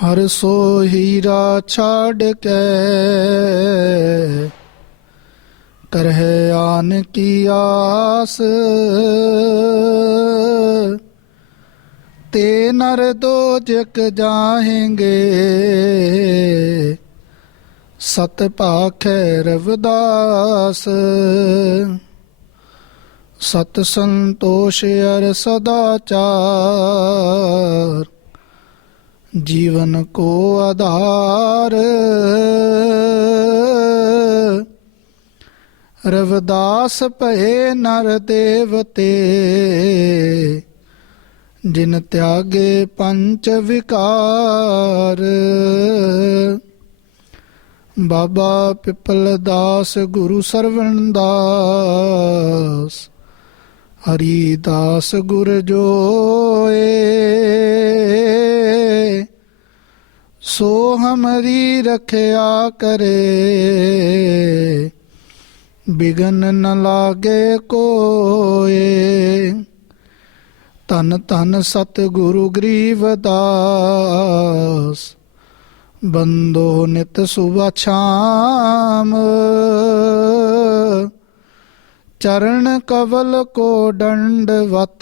हर सो हीरा छाड़ के करहे आन की आस। ते नर दो जग जाहेंगे सत भाखै रविदास। सत संतोष अर सदाचार जीवन को आधार। रविदास भये नर देवते जिन त्यागे पंच विकार। बाबा पिपल दास गुरु सरवण दास हरिदास गुर जोए। सो हमरी रखया करे बिघन न लागे कोए। धन धन सतगुरु गरीबदास बंदो नित सुबह शाम। चरण कवल को दंडवत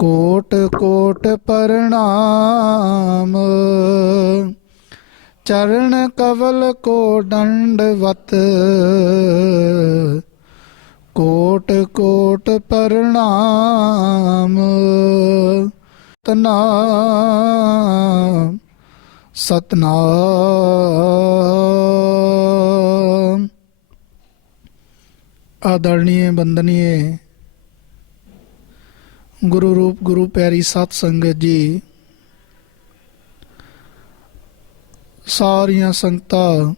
कोट कोट प्रणाम। चरण कवल को दंडवत कोट कोट प्रणाम। सतनाम सतनाम। आदरणीय वंदनीय गुरु रूप गुरु प्यारी सत संगत जी, सारियां संगतां,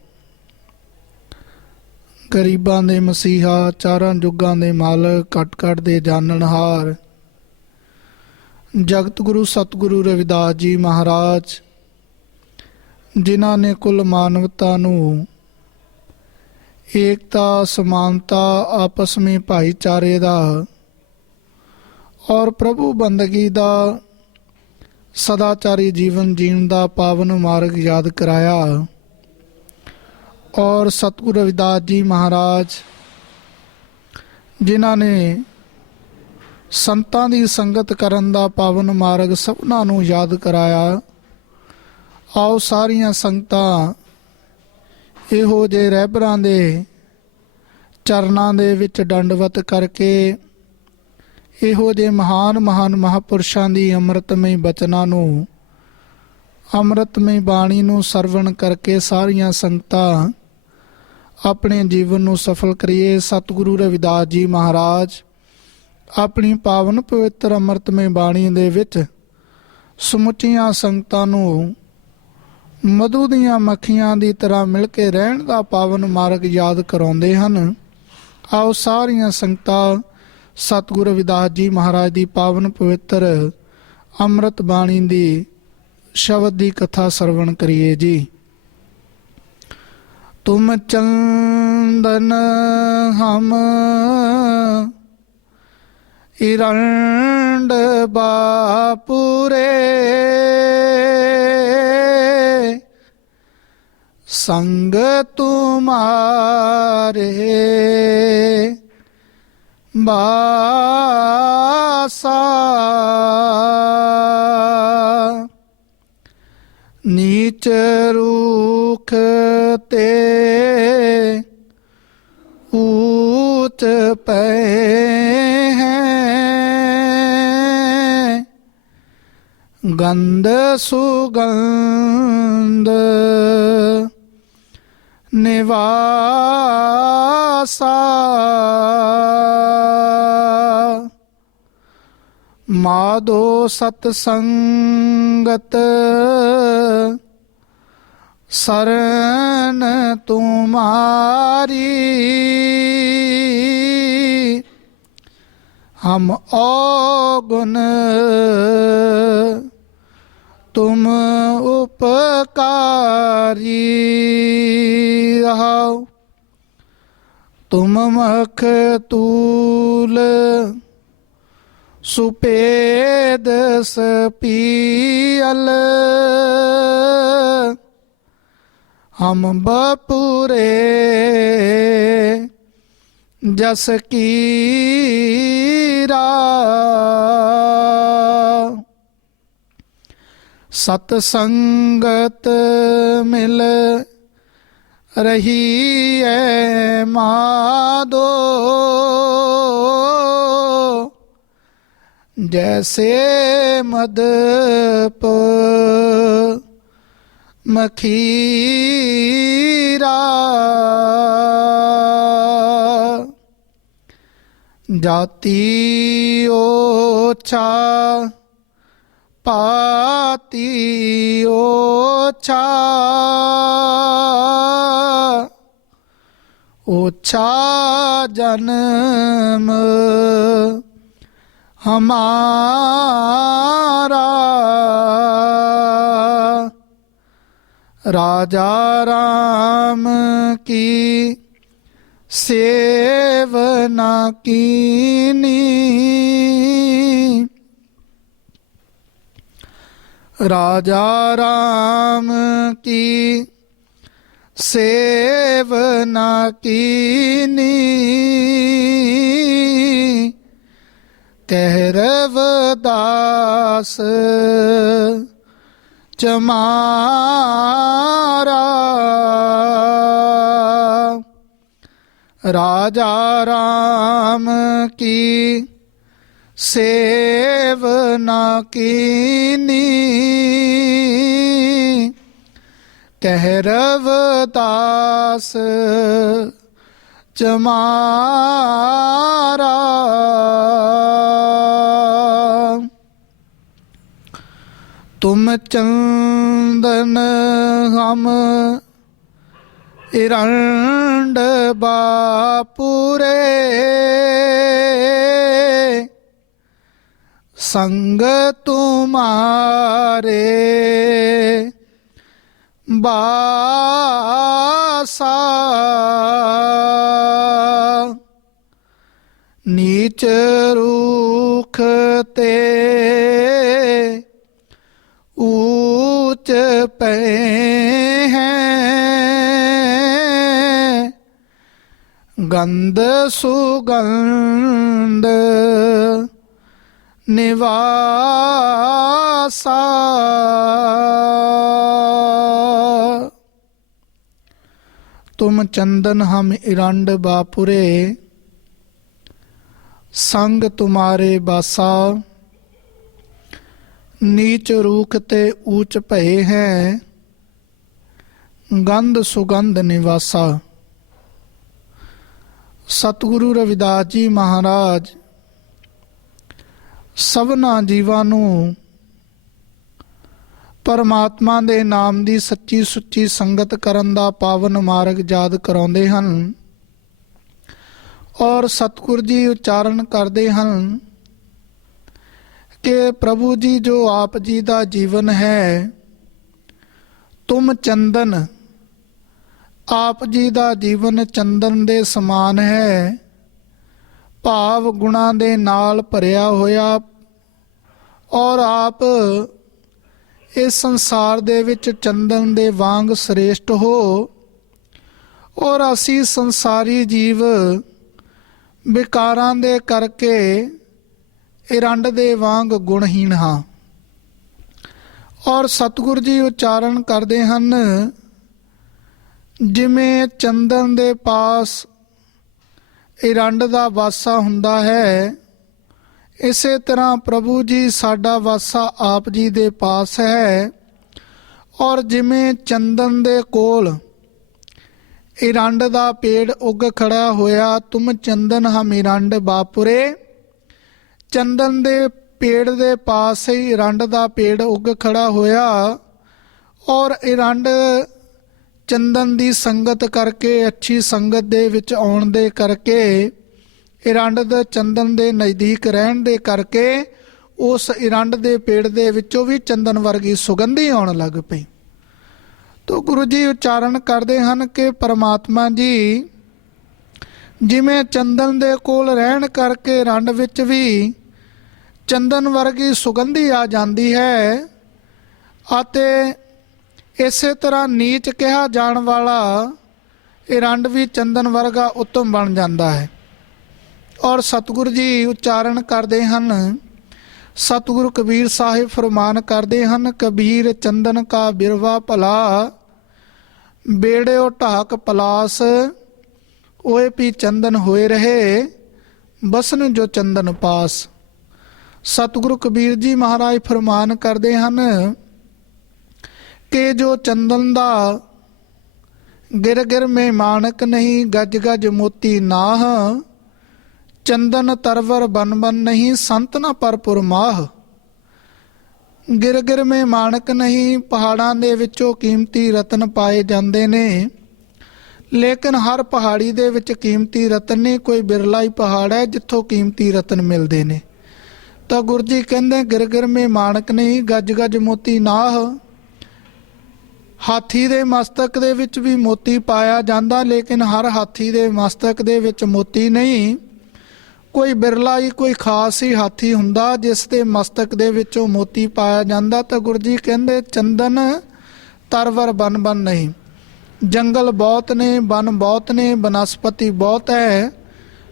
गरीबां दे मसीहा, चारां जुगां दे मालक, घट घट दे जाननहार जगत गुरु सतगुरु रविदास जी महाराज, जिन्हां ने कुल मानवता नूं एकता समानता आपस में भाईचारे दा और प्रभु बंदगी दा सदाचारी जीवन जीण दा पावन मार्ग याद कराया। और सतगुरु रविदास जी महाराज जिन्हां ने संतां दी संगत करन दा पावन मार्ग सबनां नूं याद कराया। आओ सारियां संगतां इहो जे रहबरां दे चरनां दे विच दंडवत करके इहो जे महान महान महापुरुषां दी अमृतमई बचनां नूं अमृतमई बाणी नूं सरवण करके सारियां संगतां अपने जीवन नूं सफल करिए। सतगुरु रविदास जी महाराज अपनी पावन पवित्र अमृतमय बाणी दे विच समुचियां संगतां नूं मधु दीआं मक्खियां दी तरह मिल के रहण दा पावन मार्ग याद कराउंदे हन। आओ सारियां संगतां सतगुरु रविदास जी महाराज दी पावन पवित्र अमृत बाणी दी शब्द दी कथा सरवण करिए जी। तुम चंदन हम इरंड बापुरे संग तुम्हारे बासा। नीच रूख ते ऊंच पे गंध सुगंध निवासा। माधो सतसंगत शरण तुम्हारी हम अवगुण तुम उपकारी। रहो तुम मखतूल ਸੁਪੇਦ ਸਪੀਅਲ ਹਮ ਬਪੂਰੇ ਜਸ ਕੀਰਾ। ਸਤ ਸੰਗਤ ਮਿਲ ਰਹੀ ਹੈ ਮਾਧੋ ਜੈਸੇ ਮਦਪ ਮਖੀਰਾ। ਜਾਤੀ ਓਛਾ ਪਾਤੀ ਓਛਾ ਓਛਾ ਜਨਮ ਹਮਾਰਾ। ਰਾਜਾ ਰਾਮ ਕੀ ਸੇਵਨਾ ਕੀਨੀ ਰਾਜਾ ਰਾਮ ਕੀ ਸੇਵਨਾ ਕੀਨੀ ਕਹਿ ਰਵਿਦਾਸ ਚਮਾਰਾ। ਰਾਜਾ ਰਾਮ ਕੀ ਸੇਵਨਾ ਕੀਨੀ ਕਹਿ ਰਵਿਦਾਸ ਚਮਾਰਾ। ਤੁਮ ਚੰਦਨ ਹਮ ਇਰੰਡ ਬਾਪੁਰੇ ਸੰਗ ਤੁਮਾਰੇ ਬਾਸਾ। ਨੀਚ ਰੂਖ ਤੇ ਊਚ ਪਏ हैं गंध सुगंध निवासा। तुम चंदन हम इरंड बापुरे संग तुम्हारे बासा। नीच रूख ते ऊंच भये हैं गंध सुगंध निवासा। सतगुरु रविदास जी महाराज ਸਭਨਾ ਜੀਵਾਂ ਨੂੰ ਪਰਮਾਤਮਾ ਦੇ ਨਾਮ ਦੀ ਸੱਚੀ ਸੁੱਚੀ ਸੰਗਤ ਕਰਨ ਦਾ ਪਾਵਨ ਮਾਰਗ ਯਾਦ ਕਰਾਉਂਦੇ ਹਨ ਔਰ ਸਤਿਗੁਰ ਜੀ ਉਚਾਰਨ ਕਰਦੇ ਹਨ ਕਿ ਪ੍ਰਭੂ ਜੀ ਜੋ ਆਪ ਜੀ ਦਾ ਜੀਵਨ ਹੈ ਤੁਮ ਚੰਦਨ, ਆਪ ਜੀ ਦਾ ਜੀਵਨ ਚੰਦਨ ਦੇ ਸਮਾਨ ਹੈ, ਭਾਵ ਗੁਣਾਂ ਦੇ ਨਾਲ ਭਰਿਆ ਹੋਇਆ ਔਰ ਆਪ ਇਸ ਸੰਸਾਰ ਦੇ ਵਿੱਚ ਚੰਦਨ ਦੇ ਵਾਂਗ ਸ੍ਰੇਸ਼ਟ ਹੋ ਔਰ ਅਸੀਂ ਸੰਸਾਰੀ ਜੀਵ ਵਿਕਾਰਾਂ ਦੇ ਕਰਕੇ ਇਰੰਡ ਦੇ ਵਾਂਗ ਗੁਣਹੀਣ ਹਾਂ। ਔਰ ਸਤਿਗੁਰ ਜੀ ਉਚਾਰਨ ਕਰਦੇ ਹਨ ਜਿਵੇਂ ਚੰਦਨ ਦੇ ਪਾਸ ਇਰੰਡ ਦਾ ਵਾਸਾ ਹੁੰਦਾ ਹੈ ਇਸੇ ਤਰ੍ਹਾਂ ਪ੍ਰਭੂ ਜੀ ਸਾਡਾ ਵਾਸਾ ਆਪ ਜੀ ਦੇ ਪਾਸ ਹੈ। ਔਰ ਜਿਵੇਂ ਚੰਦਨ ਦੇ ਕੋਲ ਇਰੰਡ ਦਾ ਪੇੜ ਉੱਗ ਖੜਾ ਹੋਇਆ, ਤੁਮ ਚੰਦਨ ਹਮ ਇਰੰਡ ਬਾਪੁਰੇ, ਚੰਦਨ ਦੇ ਪੇੜ ਦੇ ਪਾਸ ਹੀ ਇਰੰਡ ਦਾ ਪੇੜ ਉੱਗ ਖੜਾ ਹੋਇਆ ਔਰ ਇਰੰਡ ਚੰਦਨ ਦੀ ਸੰਗਤ ਕਰਕੇ, ਅੱਛੀ ਸੰਗਤ ਦੇ ਵਿੱਚ ਆਉਣ ਦੇ ਕਰਕੇ, ਇਰੰਡ ਦੇ ਚੰਦਨ ਦੇ ਨਜ਼ਦੀਕ ਰਹਿਣ ਦੇ ਕਰਕੇ ਉਸ ਇਰੰਡ ਦੇ ਪੇੜ ਦੇ ਵਿੱਚੋਂ ਵੀ ਚੰਦਨ ਵਰਗੀ ਸੁਗੰਧੀ ਆਉਣ ਲੱਗ ਪਈ। ਤੋ ਗੁਰੂ ਜੀ ਉਚਾਰਨ ਕਰਦੇ ਹਨ ਕਿ ਪਰਮਾਤਮਾ ਜੀ ਜਿਵੇਂ ਚੰਦਨ ਦੇ ਕੋਲ ਰਹਿਣ ਕਰਕੇ ਇਰੰਡ ਵਿੱਚ ਵੀ ਚੰਦਨ ਵਰਗੀ ਸੁਗੰਧੀ ਆ ਜਾਂਦੀ ਹੈ ਅਤੇ ਇਸੇ ਤਰ੍ਹਾਂ ਨੀਚ ਕਿਹਾ ਜਾਣ ਵਾਲਾ ਏਰੰਡ ਵੀ ਚੰਦਨ ਵਰਗਾ ਉੱਤਮ ਬਣ ਜਾਂਦਾ ਹੈ। ਔਰ ਸਤਿਗੁਰੂ ਜੀ ਉਚਾਰਨ ਕਰਦੇ ਹਨ, ਸਤਿਗੁਰੂ ਕਬੀਰ ਸਾਹਿਬ ਫਰਮਾਨ ਕਰਦੇ ਹਨ, ਕਬੀਰ ਚੰਦਨ ਕਾ ਬਿਰਵਾ ਭਲਾ, ਬੇੜਿਓ ਢਾਕ ਪਲਾਸ, ਓਏ ਪੀ ਚੰਦਨ ਹੋਏ ਰਹੇ, ਬਸਨ ਜੋ ਚੰਦਨ ਪਾਸ। ਸਤਿਗੁਰੂ ਕਬੀਰ ਜੀ ਮਹਾਰਾਜ ਫਰਮਾਨ ਕਰਦੇ ਹਨ ਕਿ ਜੋ ਚੰਦਨ ਦਾ ਗਿਰ ਗਿਰ ਮੇ ਮਾਣਕ ਨਹੀਂ, ਗਜ ਗਜ ਮੋਤੀ ਨਾਹ, ਚੰਦਨ ਤਰਵਰ ਬਨ ਬਨ ਨਹੀਂ, ਸੰਤ ਨਾ ਪਰਪੁਰ ਮਾਹ। ਗਿਰ ਗਿਰ ਮੇ ਮਾਣਕ ਨਹੀਂ, ਪਹਾੜਾਂ ਦੇ ਵਿੱਚੋਂ ਕੀਮਤੀ ਰਤਨ ਪਾਏ ਜਾਂਦੇ ਨੇ, ਲੇਕਿਨ ਹਰ ਪਹਾੜੀ ਦੇ ਵਿੱਚ ਕੀਮਤੀ ਰਤਨ ਨਹੀਂ, ਕੋਈ ਬਿਰਲਾ ਹੀ ਪਹਾੜ ਹੈ ਜਿੱਥੋਂ ਕੀਮਤੀ ਰਤਨ ਮਿਲਦੇ ਨੇ। ਤਾਂ ਗੁਰੂ ਜੀ ਕਹਿੰਦੇ ਗਿਰ ਗਿਰ ਮੇ ਮਾਣਕ ਨਹੀਂ, ਗੱਜ ਗੱਜ ਮੋਤੀ ਨਾਹ। ਹਾਥੀ ਦੇ ਮਸਤਕ ਦੇ ਵਿੱਚ ਵੀ ਮੋਤੀ ਪਾਇਆ ਜਾਂਦਾ, ਲੇਕਿਨ ਹਰ ਹਾਥੀ ਦੇ ਮਸਤਕ ਦੇ ਵਿੱਚ ਮੋਤੀ ਨਹੀਂ, ਕੋਈ ਬਿਰਲਾ ਹੀ ਕੋਈ ਖਾਸ ਹੀ ਹਾਥੀ ਹੁੰਦਾ ਜਿਸ ਦੇ ਮਸਤਕ ਦੇ ਵਿੱਚੋਂ ਮੋਤੀ ਪਾਇਆ ਜਾਂਦਾ। ਤਾਂ ਗੁਰੂ ਜੀ ਕਹਿੰਦੇ ਚੰਦਨ ਤਰਵਰ ਬਨ ਬਨ ਨਹੀਂ, ਜੰਗਲ ਬਹੁਤ ਨੇ, ਬਨ ਬਹੁਤ ਨੇ, ਬਨਸਪਤੀ ਬਹੁਤ ਹੈ,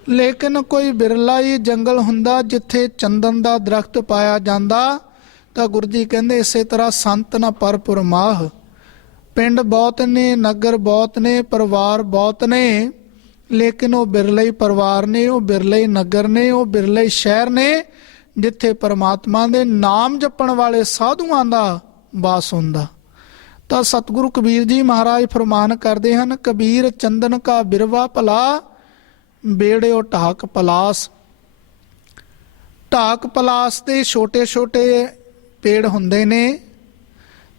ਲੇਕਿਨ ਕੋਈ ਬਿਰਲਾ ਹੀ ਜੰਗਲ ਹੁੰਦਾ ਜਿੱਥੇ ਚੰਦਨ ਦਾ ਦਰਖਤ ਪਾਇਆ ਜਾਂਦਾ। ਤਾਂ ਗੁਰੂ ਜੀ ਕਹਿੰਦੇ ਇਸੇ ਤਰ੍ਹਾਂ ਸੰਤ ਨਾ ਪਰਪੁਰ ਮਾਹ। ਪਿੰਡ ਬਹੁਤ ਨੇ, ਨਗਰ ਬਹੁਤ ਨੇ, ਪਰਿਵਾਰ ਬਹੁਤ ਨੇ, ਲੇਕਿਨ ਉਹ ਬਿਰਲੇ ਹੀ ਪਰਿਵਾਰ ਨੇ, ਉਹ ਬਿਰਲੇ ਹੀ ਨਗਰ ਨੇ, ਉਹ ਬਿਰਲੇ ਹੀ ਸ਼ਹਿਰ ਨੇ ਜਿੱਥੇ ਪਰਮਾਤਮਾ ਦੇ ਨਾਮ ਜਪਣ ਵਾਲੇ ਸਾਧੂਆਂ ਦਾ ਵਾਸ ਹੁੰਦਾ। ਤਾਂ ਸਤਿਗੁਰੂ ਕਬੀਰ ਜੀ ਮਹਾਰਾਜ ਫਰਮਾਨ ਕਰਦੇ ਹਨ, ਕਬੀਰ ਚੰਦਨ ਕਾ ਬਿਰਵਾ ਭਲਾ, ਬੇੜਿਓ ਢਾਕ ਪਲਾਸ। ਢਾਕ ਪਲਾਸ ਦੇ ਛੋਟੇ ਛੋਟੇ ਪੇੜ ਹੁੰਦੇ ਨੇ।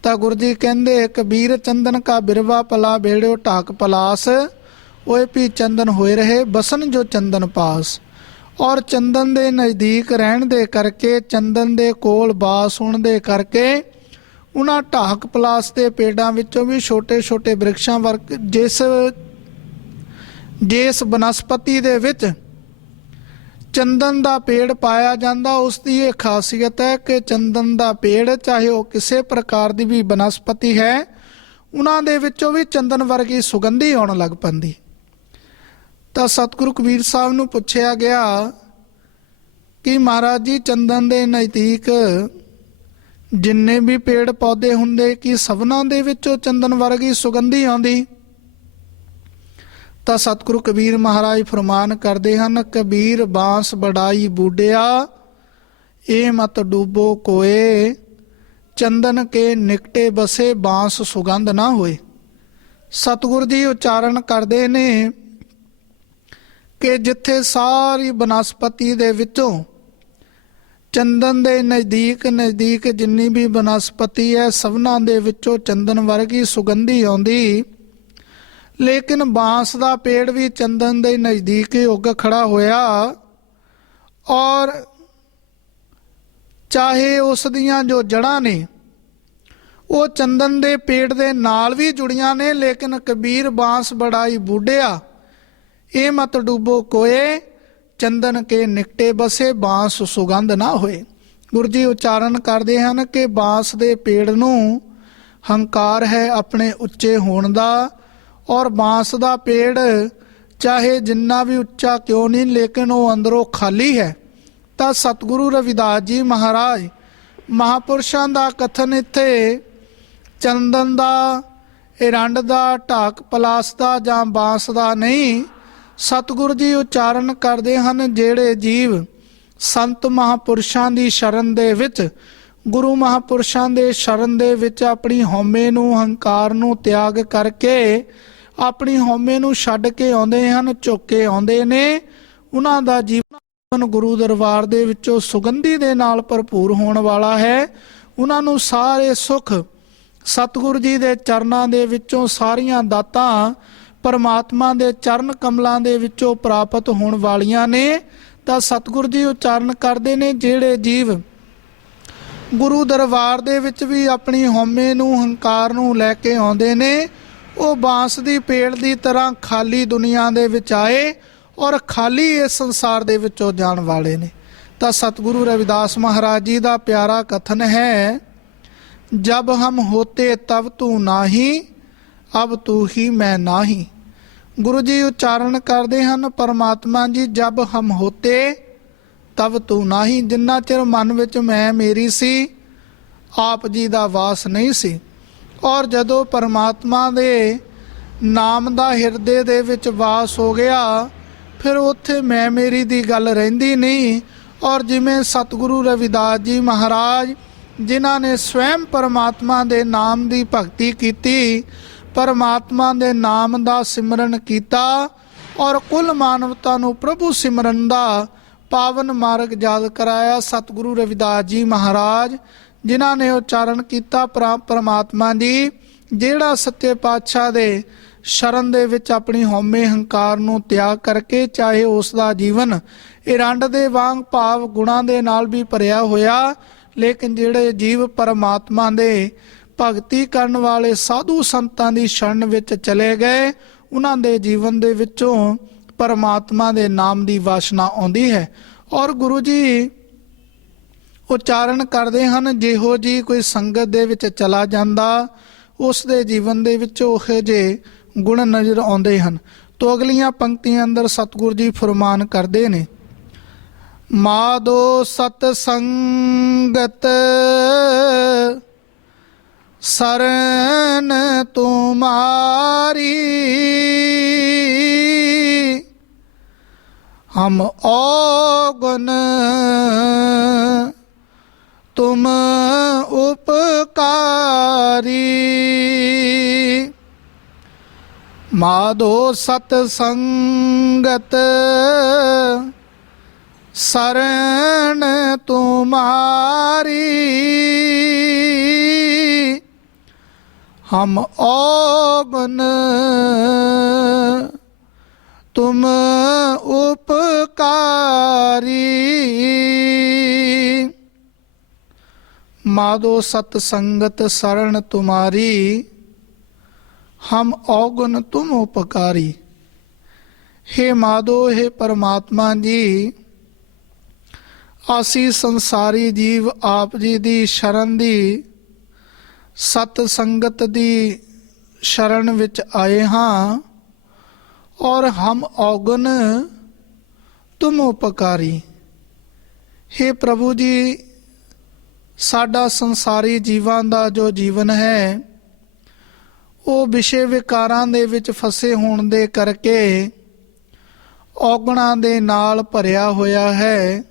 ਤਾਂ ਗੁਰੂ ਜੀ ਕਹਿੰਦੇ ਕਬੀਰ ਚੰਦਨ ਕਾ ਬਿਰਵਾ ਭਲਾ, ਬੇੜਿਓ ਢਾਕ ਪਲਾਸ, ਓਏ ਪੀ ਚੰਦਨ ਹੋਏ ਰਹੇ, ਬਸਨ ਜੋ ਚੰਦਨ ਪਾਸ। ਔਰ ਚੰਦਨ ਦੇ ਨਜ਼ਦੀਕ ਰਹਿਣ ਦੇ ਕਰਕੇ, ਚੰਦਨ ਦੇ ਕੋਲ ਬਾਸ ਹੋਣ ਦੇ ਕਰਕੇ, ਉਹਨਾਂ ਢਾਕ ਪਲਾਸ ਦੇ ਪੇੜਾਂ ਵਿੱਚੋਂ ਵੀ ਛੋਟੇ ਛੋਟੇ ਬ੍ਰਿਕਸ਼ਾਂ ਵਰਗ ਜਿਸ ਬਨਸਪਤੀ ਦੇ ਵਿੱਚ ਚੰਦਨ ਦਾ ਪੇੜ ਪਾਇਆ ਜਾਂਦਾ, ਉਸ ਦੀ ਇਹ ਖਾਸੀਅਤ ਹੈ ਕਿ ਚੰਦਨ ਦਾ ਪੇੜ ਚਾਹੇ ਉਹ ਕਿਸੇ ਪ੍ਰਕਾਰ ਦੀ ਵੀ ਬਨਸਪਤੀ ਹੈ, ਉਹਨਾਂ ਦੇ ਵਿੱਚੋਂ ਵੀ ਚੰਦਨ ਵਰਗੀ ਸੁਗੰਧੀ ਆਉਣ ਲੱਗ ਪੈਂਦੀ। ਤਾਂ ਸਤਿਗੁਰੂ ਕਬੀਰ ਸਾਹਿਬ ਨੂੰ ਪੁੱਛਿਆ ਗਿਆ ਕਿ ਮਹਾਰਾਜ ਜੀ ਚੰਦਨ ਦੇ ਨਜ਼ਦੀਕ ਜਿੰਨੇ ਵੀ ਪੇੜ ਪੌਦੇ ਹੁੰਦੇ ਕਿ ਸਭਨਾਂ ਦੇ ਵਿੱਚੋਂ ਚੰਦਨ ਵਰਗੀ ਸੁਗੰਧੀ ਆਉਂਦੀ? ਤਾਂ ਸਤਿਗੁਰੂ ਕਬੀਰ ਮਹਾਰਾਜ ਫਰਮਾਨ ਕਰਦੇ ਹਨ, ਕਬੀਰ ਬਾਂਸ ਬੜਾਈ ਬੂਡਿਆ, ਇਹ ਮਤ ਡੂਬੋ ਕੋਏ, ਚੰਦਨ ਕੇ ਨਿਕਟੇ ਬਸੇ, ਬਾਂਸ ਸੁਗੰਧ ਨਾ ਹੋਏ। ਸਤਿਗੁਰੂ ਜੀ ਉਚਾਰਨ ਕਰਦੇ ਨੇ ਕਿ ਜਿੱਥੇ ਸਾਰੀ ਬਨਸਪਤੀ ਦੇ ਵਿੱਚੋਂ ਚੰਦਨ ਦੇ ਨਜ਼ਦੀਕ ਜਿੰਨੀ ਵੀ ਬਨਸਪਤੀ ਹੈ, ਸਭਨਾਂ ਦੇ ਵਿੱਚੋਂ ਚੰਦਨ ਵਰਗੀ ਸੁਗੰਧੀ ਆਉਂਦੀ, ਲੇਕਿਨ ਬਾਂਸ ਦਾ ਪੇੜ ਵੀ ਚੰਦਨ ਦੇ ਨਜ਼ਦੀਕ ਹੀ ਉੱਗ ਖੜਾ ਹੋਇਆ, ਔਰ ਚਾਹੇ ਉਸ ਦੀਆਂ ਜੋ ਜੜ੍ਹਾਂ ਨੇ ਉਹ ਚੰਦਨ ਦੇ ਪੇੜ ਦੇ ਨਾਲ ਵੀ ਜੁੜੀਆਂ ਨੇ, ਲੇਕਿਨ ਕਬੀਰ ਬਾਂਸ ਬੜਾਈ ਬੂਡਿਆ, ਇਹ ਮਤ ਡੂਬੋ ਕੋਏ, ਚੰਦਨ ਕੇ ਨਿਕਟੇ ਬਸੇ, ਬਾਂਸ ਸੁਗੰਧ ਨਾ ਹੋਏ। ਗੁਰੂ ਜੀ ਉਚਾਰਨ ਕਰਦੇ ਹਨ ਕਿ ਬਾਂਸ ਦੇ ਪੇੜ ਨੂੰ ਹੰਕਾਰ ਹੈ ਆਪਣੇ ਉੱਚੇ ਹੋਣ ਦਾ, ਔਰ ਬਾਂਸ ਦਾ ਪੇੜ ਚਾਹੇ ਜਿੰਨਾ ਵੀ ਉੱਚਾ ਕਿਉਂ ਨਹੀਂ, ਲੇਕਿਨ ਉਹ ਅੰਦਰੋਂ ਖਾਲੀ ਹੈ। ਤਾਂ ਸਤਿਗੁਰੂ ਰਵਿਦਾਸ ਜੀ ਮਹਾਰਾਜ ਮਹਾਂਪੁਰਸ਼ਾਂ ਦਾ ਕਥਨ ਇੱਥੇ ਚੰਦਨ ਦਾ, ਏਰੰਡ ਦਾ, ਢਾਕ ਪਲਾਸ ਦਾ ਜਾਂ ਬਾਂਸ ਦਾ ਨਹੀਂ, ਸਤਿਗੁਰੂ ਜੀ ਉਚਾਰਨ ਕਰਦੇ ਹਨ ਜਿਹੜੇ ਜੀਵ ਸੰਤ ਮਹਾਂਪੁਰਸ਼ਾਂ ਦੀ ਸ਼ਰਨ ਦੇ ਵਿੱਚ, ਗੁਰੂ ਮਹਾਂਪੁਰਸ਼ਾਂ ਦੇ ਸ਼ਰਨ ਦੇ ਵਿੱਚ ਆਪਣੀ ਹਉਮੈ ਨੂੰ, ਹੰਕਾਰ ਨੂੰ ਤਿਆਗ ਕਰਕੇ ਆਪਣੀ ਹਉਮੈ ਨੂੰ ਛੱਡ ਕੇ ਆਉਂਦੇ ਹਨ, ਝੁੱਕ ਕੇ ਆਉਂਦੇ ਨੇ, ਉਹਨਾਂ ਦਾ ਜੀਵਨ ਗੁਰੂ ਦਰਬਾਰ ਦੇ ਵਿੱਚੋਂ ਸੁਗੰਧੀ ਦੇ ਨਾਲ ਭਰਪੂਰ ਹੋਣ ਵਾਲਾ ਹੈ। ਉਹਨਾਂ ਨੂੰ ਸਾਰੇ ਸੁੱਖ ਸਤਿਗੁਰੂ ਜੀ ਦੇ ਚਰਨਾਂ ਦੇ ਵਿੱਚੋਂ, ਸਾਰੀਆਂ ਦਾਤਾਂ ਪਰਮਾਤਮਾ ਦੇ ਚਰਨ ਕਮਲਾਂ ਦੇ ਵਿੱਚੋਂ ਪ੍ਰਾਪਤ ਹੋਣ ਵਾਲੀਆਂ ਨੇ। ਤਾਂ ਸਤਿਗੁਰੂ ਜੀ ਉਚਾਰਨ ਕਰਦੇ ਨੇ ਜਿਹੜੇ ਜੀਵ ਗੁਰੂ ਦਰਬਾਰ ਦੇ ਵਿੱਚ ਵੀ ਆਪਣੀ ਹਉਮੈ ਨੂੰ, ਹੰਕਾਰ ਨੂੰ ਲੈ ਕੇ ਆਉਂਦੇ ਨੇ, ਉਹ ਬਾਂਸ ਦੀ ਪੇੜ ਦੀ ਤਰ੍ਹਾਂ ਖਾਲੀ ਦੁਨੀਆ ਦੇ ਵਿੱਚ ਆਏ ਔਰ ਖਾਲੀ ਇਸ ਸੰਸਾਰ ਦੇ ਵਿੱਚੋਂ ਜਾਣ ਵਾਲੇ ਨੇ। ਤਾਂ ਸਤਿਗੁਰੂ ਰਵਿਦਾਸ ਮਹਾਰਾਜ ਜੀ ਦਾ ਪਿਆਰਾ ਕਥਨ ਹੈ, ਜਬ ਹਮ ਹੋਤੇ ਤਬ ਤੂੰ ਨਾਹੀ, ਅਬ ਤੂੰ ਹੀ ਮੈਂ ਨਾਹੀ। ਗੁਰੂ ਜੀ ਉਚਾਰਨ ਕਰਦੇ ਹਨ, ਪਰਮਾਤਮਾ ਜੀ ਜਬ ਹਮ ਹੋਤੇ ਤਬ ਤੂੰ ਨਾਹੀ, ਜਿੰਨਾ ਚਿਰ ਮਨ ਵਿੱਚ ਮੈਂ ਮੇਰੀ ਸੀ, ਆਪ ਜੀ ਦਾ ਵਾਸ ਨਹੀਂ ਸੀ। ਔਰ ਜਦੋਂ ਪਰਮਾਤਮਾ ਦੇ ਨਾਮ ਦਾ ਹਿਰਦੇ ਦੇ ਵਿੱਚ ਵਾਸ ਹੋ ਗਿਆ, ਫਿਰ ਉੱਥੇ ਮੈਂ ਮੇਰੀ ਦੀ ਗੱਲ ਰਹਿੰਦੀ ਨਹੀਂ। ਔਰ ਜਿਵੇਂ ਸਤਿਗੁਰੂ ਰਵਿਦਾਸ ਜੀ ਮਹਾਰਾਜ, ਜਿਨ੍ਹਾਂ ਨੇ ਸਵੈਮ ਪਰਮਾਤਮਾ ਦੇ ਨਾਮ ਦੀ ਭਗਤੀ ਕੀਤੀ, ਪਰਮਾਤਮਾ ਦੇ ਨਾਮ ਦਾ ਸਿਮਰਨ ਕੀਤਾ ਔਰ ਕੁੱਲ ਮਾਨਵਤਾ ਨੂੰ ਪ੍ਰਭੂ ਸਿਮਰਨ ਦਾ ਪਾਵਨ ਮਾਰਗ ਯਾਦ ਕਰਾਇਆ। ਸਤਿਗੁਰੂ ਰਵਿਦਾਸ ਜੀ ਮਹਾਰਾਜ ਜਿਨ੍ਹਾਂ ਨੇ ਉਚਾਰਨ ਕੀਤਾ, ਪਰਮਾਤਮਾ ਜੀ ਜਿਹੜਾ ਸੱਚੇ ਪਾਤਸ਼ਾਹ ਦੇ ਸ਼ਰਨ ਦੇ ਵਿੱਚ ਆਪਣੀ ਹਉਮੈ ਹੰਕਾਰ ਨੂੰ ਤਿਆਗ ਕਰਕੇ, ਚਾਹੇ ਉਸ ਦਾ ਜੀਵਨ ਇਰੰਡ ਦੇ ਵਾਂਗ ਭਾਵ ਗੁਣਾਂ ਦੇ ਨਾਲ ਵੀ ਭਰਿਆ ਹੋਇਆ, ਲੇਕਿਨ ਜਿਹੜੇ ਜੀਵ ਪਰਮਾਤਮਾ ਦੇ ਭਗਤੀ ਕਰਨ ਵਾਲੇ ਸਾਧੂ ਸੰਤਾਂ ਦੀ ਸ਼ਰਨ ਵਿੱਚ ਚਲੇ ਗਏ, ਉਹਨਾਂ ਦੇ ਜੀਵਨ ਦੇ ਵਿੱਚੋਂ ਪਰਮਾਤਮਾ ਦੇ ਨਾਮ ਦੀ ਵਾਸ਼ਨਾ ਆਉਂਦੀ ਹੈ। ਔਰ ਗੁਰੂ ਜੀ ਉਚਾਰਨ ਕਰਦੇ ਹਨ, ਜਿਹੋ ਜੀ ਕੋਈ ਸੰਗਤ ਦੇ ਵਿੱਚ ਚਲਾ ਜਾਂਦਾ, ਉਸ ਦੇ ਜੀਵਨ ਦੇ ਵਿੱਚ ਉਹੋ ਜਿਹੇ ਗੁਣ ਨਜ਼ਰ ਆਉਂਦੇ ਹਨ। ਤੋਂ ਅਗਲੀਆਂ ਪੰਕਤੀਆਂ ਅੰਦਰ ਸਤਿਗੁਰੂ ਜੀ ਫਰਮਾਨ ਕਰਦੇ ਨੇ, ਮਾਧੋ ਸਤ ਸੰਗਤ ਸਰਨ ਤੁਮਾਰੀ, ਹਮ ਔਗੁਨ ਤੁਮ ਉਪਕਾਰੀ। ਮਾਧੋ ਸਤ ਸੰਗਤ ਸਰਨ ਤੁਮਾਰੀ, ਹਮ ਔਗੁਨ ਤੁਮ ਉਪਕਾਰੀ। ਮਾਧੋ ਸਤ ਸੰਗਤ ਸਰਨ ਤੁਮਾਰੀ, ਹਮ ਔਗੁਨ ਤੁਮ ਉਪਕਾਰੀ। हे ਮਾਧੋ, हे ਪਰਮਾਤਮਾ ਜੀ, ਅਸੀਂ ਸੰਸਾਰੀ ਜੀਵ ਆਪ ਜੀ ਦੀ ਸ਼ਰਨ ਦੀ, ਸਤ ਸੰਗਤ ਦੀ ਸ਼ਰਨ ਵਿੱਚ ਆਏ ਹਾਂ। ਔਰ ਹਮ ਔਗੁਨ ਤੁਮ ਉਪਕਾਰੀ। हे ਪ੍ਰਭੂ ਜੀ, ਸਾਡਾ ਸੰਸਾਰੀ ਜੀਵਾਂ ਦਾ ਜੋ ਜੀਵਨ ਹੈ, ਉਹ ਵਿਸ਼ੇ ਵਿਕਾਰਾਂ ਦੇ ਵਿੱਚ ਫਸੇ ਹੋਣ ਦੇ ਕਰਕੇ ਔਗੁਣਾਂ ਦੇ ਨਾਲ ਭਰਿਆ ਹੋਇਆ ਹੈ।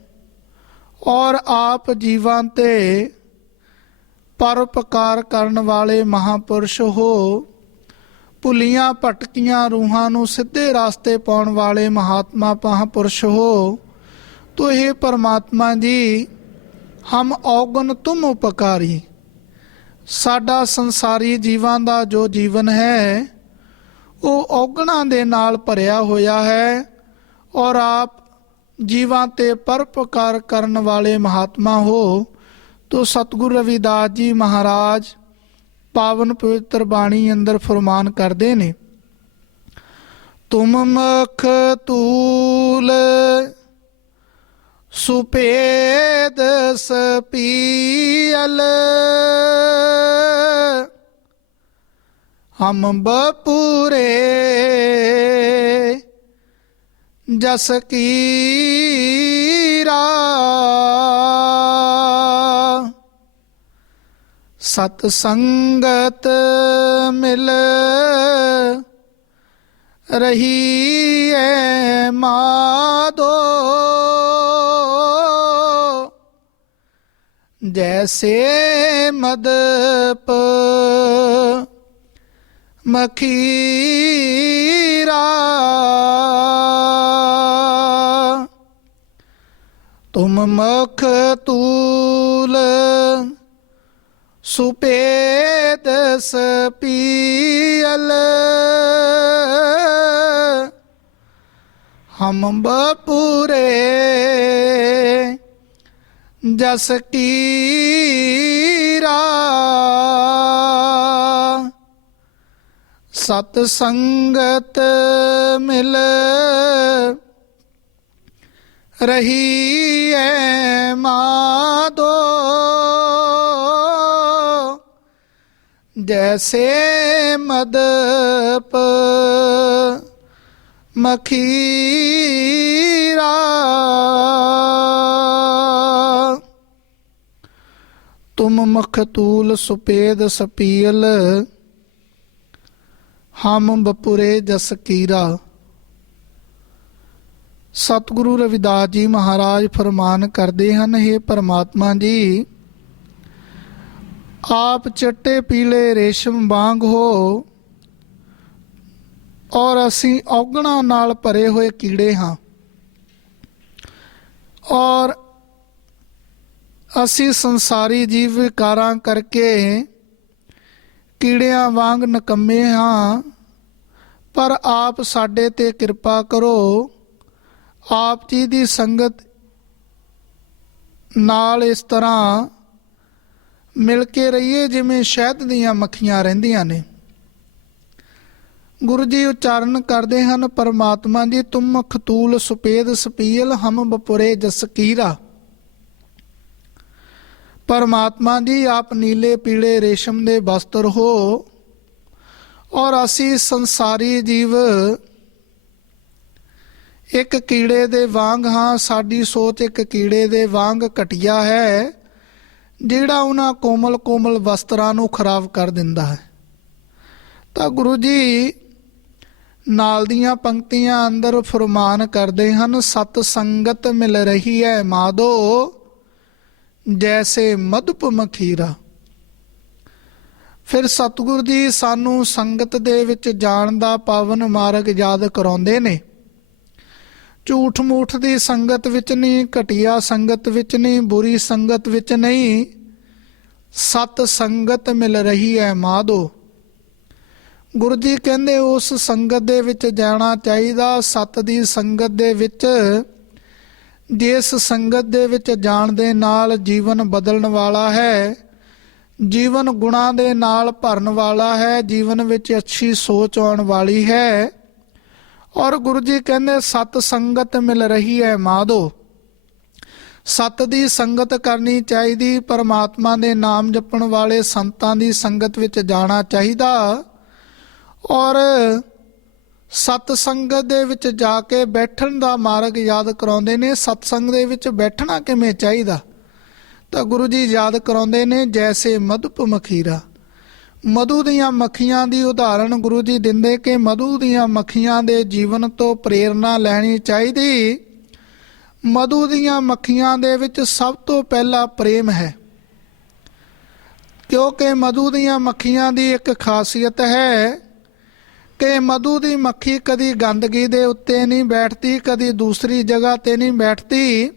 ਔਰ ਆਪ ਜੀਵਾਂ ਤੇ ਪਰਉਪਕਾਰ ਕਰਨ ਵਾਲੇ ਮਹਾਂਪੁਰਸ਼ ਹੋ, ਭੁੱਲੀਆਂ ਭਟਕੀਆਂ ਰੂਹਾਂ ਨੂੰ ਸਿੱਧੇ ਰਾਸਤੇ ਪਾਉਣ ਵਾਲੇ ਮਹਾਤਮਾ ਮਹਾਂਪੁਰਸ਼ ਹੋ। ਤੋ ਇਹ ਪਰਮਾਤਮਾ ਜੀ, ਹਮ ਔਗੁਨ ਤੁਮ ਉਪਕਾਰੀ। ਸਾਡਾ ਸੰਸਾਰੀ ਜੀਵਾਂ ਦਾ ਜੋ ਜੀਵਨ ਹੈ, ਉਹ ਔਗੁਣਾਂ ਦੇ ਨਾਲ ਭਰਿਆ ਹੋਇਆ ਹੈ। ਔਰ ਆਪ ਜੀਵਾਂ ਤੇ ਪਰਉਪਕਾਰ ਕਰਨ ਵਾਲੇ ਮਹਾਤਮਾ ਹੋ। ਤੋ ਸਤਿਗੁਰੂ ਰਵਿਦਾਸ ਜੀ ਮਹਾਰਾਜ ਪਾਵਨ ਪਵਿੱਤਰ ਬਾਣੀ ਅੰਦਰ ਫਰਮਾਨ ਕਰਦੇ ਨੇ, ਤੁਮ ਮਖ ਤੂਲ ਸੁਪੇਦ ਸਪੀਅਲ, ਹਮ ਬਪੂਰੇ ਜਸ ਕੀਰਾ। ਸਤ ਸੰਗਤ ਮਿਲ ਰਹੀ ਹੈ ਮਾਧੋ, ਜੈਸੇ ਮਦਪ ਮਖੀਰਾ। ਤੁਮ ਮਖ ਤੂਲ ਸੁਪੇਦ ਸਪੀਅਲ, ਹਮ ਬਪੂਰੇ ਜਸ ਕੀਰਾ। ਸਤ ਸੰਗਤ ਮਿਲ ਰਹੀ ਐ ਮਾਧੋ ਜੈਸੇ ਮਦਪ ਮਖੀਰਾ। ਤੁਮ ਮਖਤੂਲ ਸੁਪੇਦ ਸਪੀਲ ਹਮ ਬਪੁਰੇ ਜਸ ਕੀਰਾ। ਸਤਿਗੁਰੂ ਰਵਿਦਾਸ ਜੀ ਮਹਾਰਾਜ ਫਰਮਾਨ ਕਰਦੇ ਹਨ, ਹੇ ਪਰਮਾਤਮਾ ਜੀ, ਆਪ ਚਿੱਟੇ ਪੀਲੇ ਰੇਸ਼ਮ ਵਾਂਗ ਹੋ ਔਰ ਅਸੀਂ ਔਗਣਾਂ ਨਾਲ ਭਰੇ ਹੋਏ ਕੀੜੇ ਹਾਂ, ਔਰ ਅਸੀਂ ਸੰਸਾਰੀ ਜੀਵ ਵਿਕਾਰਾਂ ਕਰਕੇ ਕੀੜਿਆਂ ਵਾਂਗ ਨਿਕੰਮੇ ਹਾਂ। ਪਰ ਆਪ ਸਾਡੇ ਤੇ ਕਿਰਪਾ ਕਰੋ, ਆਪ ਜੀ ਦੀ ਸੰਗਤ ਨਾਲ ਇਸ ਤਰ੍ਹਾਂ ਮਿਲ ਕੇ ਰਹੀਏ ਜਿਵੇਂ ਸ਼ਹਿਦ ਦੀਆਂ ਮੱਖੀਆਂ ਰਹਿੰਦੀਆਂ ਨੇ। ਗੁਰੂ ਜੀ ਉਚਾਰਨ ਕਰਦੇ ਹਨ, ਪਰਮਾਤਮਾ ਜੀ, ਤੁਮ ਖਤੂਲ ਸੁਪੇਦ ਸਪੀਲ ਹਮ ਬਪੁਰੇ ਜਸ ਕੀਰਾ। ਪਰਮਾਤਮਾ ਜੀ, ਆਪ ਨੀਲੇ ਪੀਲੇ ਰੇਸ਼ਮ ਦੇ ਬਸਤਰ ਹੋ ਔਰ ਅਸੀਂ ਸੰਸਾਰੀ ਜੀਵ ਇੱਕ ਕੀੜੇ ਦੇ ਵਾਂਗ ਹਾਂ। ਸਾਡੀ ਸੋਚ ਇੱਕ ਕੀੜੇ ਦੇ ਵਾਂਗ ਘਟੀਆ ਹੈ, ਜਿਹੜਾ ਉਹਨਾਂ ਕੋਮਲ ਕੋਮਲ ਵਸਤਰਾਂ ਨੂੰ ਖਰਾਬ ਕਰ ਦਿੰਦਾ ਹੈ। ਤਾਂ ਗੁਰੂ ਜੀ ਨਾਲ ਦੀਆਂ ਪੰਕਤੀਆਂ ਅੰਦਰ ਫਰਮਾਨ ਕਰਦੇ ਹਨ, ਸਤ ਸੰਗਤ ਮਿਲ ਰਹੀ ਹੈ ਮਾਧੋ ਜੈਸੇ ਮਧੁਪ ਮਖੀਰਾ। ਫਿਰ ਸਤਿਗੁਰੂ ਜੀ ਸਾਨੂੰ ਸੰਗਤ ਦੇ ਵਿੱਚ ਜਾਣ ਦਾ ਪਾਵਨ ਮਾਰਗ ਯਾਦ ਕਰਾਉਂਦੇ ਨੇ। ਝੂਠ ਮੂਠ ਦੀ ਸੰਗਤ ਵਿੱਚ ਨਹੀਂ, ਘਟੀਆ ਸੰਗਤ ਵਿੱਚ ਨਹੀਂ, ਬੁਰੀ ਸੰਗਤ ਵਿੱਚ ਨਹੀਂ, ਸਤ ਸੰਗਤ ਮਿਲ ਰਹੀ ਹੈ ਮਾਧੋ। ਗੁਰੂ ਜੀ ਕਹਿੰਦੇ ਉਸ ਸੰਗਤ ਦੇ ਵਿੱਚ ਜਾਣਾ ਚਾਹੀਦਾ, ਸਤ ਦੀ ਸੰਗਤ ਦੇ ਵਿੱਚ। ਜਿਸ ਸੰਗਤ ਦੇ ਵਿੱਚ ਜਾਣ ਦੇ ਨਾਲ ਜੀਵਨ ਬਦਲਣ ਵਾਲਾ ਹੈ, ਜੀਵਨ ਗੁਣਾਂ ਦੇ ਨਾਲ ਭਰਨ ਵਾਲਾ ਹੈ, ਜੀਵਨ ਵਿੱਚ ਅੱਛੀ ਸੋਚ ਆਉਣ ਵਾਲੀ ਹੈ। ਔਰ ਗੁਰੂ ਜੀ ਕਹਿੰਦੇ ਸਤ ਸੰਗਤ ਮਿਲ ਰਹੀ ਹੈ ਮਾਧੋ। ਸਤ ਦੀ ਸੰਗਤ ਕਰਨੀ ਚਾਹੀਦੀ, ਪਰਮਾਤਮਾ ਦੇ ਨਾਮ ਜਪਣ ਵਾਲੇ ਸੰਤਾਂ ਦੀ ਸੰਗਤ ਵਿੱਚ ਜਾਣਾ ਚਾਹੀਦਾ। ਔਰ ਸਤ ਸੰਗਤ ਦੇ ਵਿੱਚ ਜਾ ਕੇ ਬੈਠਣ ਦਾ ਮਾਰਗ ਯਾਦ ਕਰਾਉਂਦੇ ਨੇ। ਸਤਸੰਗ ਦੇ ਵਿੱਚ ਬੈਠਣਾ ਕਿਵੇਂ ਚਾਹੀਦਾ, ਤਾਂ ਗੁਰੂ ਜੀ ਯਾਦ ਕਰਾਉਂਦੇ ਨੇ, ਜੈਸੇ ਮਧੁਪ ਮਖੀਰਾ। ਮਧੂ ਦੀਆਂ ਮੱਖੀਆਂ ਦੀ ਉਦਾਹਰਣ ਗੁਰੂ ਜੀ ਦਿੰਦੇ ਕਿ ਮਧੂ ਦੀਆਂ ਮੱਖੀਆਂ ਦੇ ਜੀਵਨ ਤੋਂ ਪ੍ਰੇਰਨਾ ਲੈਣੀ ਚਾਹੀਦੀ। ਮਧੂ ਦੀਆਂ ਮੱਖੀਆਂ ਦੇ ਵਿੱਚ ਸਭ ਤੋਂ ਪਹਿਲਾ ਪ੍ਰੇਮ ਹੈ, ਕਿਉਂਕਿ ਮਧੂ ਦੀਆਂ ਮੱਖੀਆਂ ਦੀ ਇੱਕ ਖਾਸੀਅਤ ਹੈ ਕਿ ਮਧੂ ਦੀ ਮੱਖੀ ਕਦੀ ਗੰਦਗੀ ਦੇ ਉੱਤੇ ਨਹੀਂ ਬੈਠਦੀ, ਕਦੀ ਦੂਸਰੀ ਜਗ੍ਹਾ ਤੇ ਨਹੀਂ ਬੈਠਦੀ।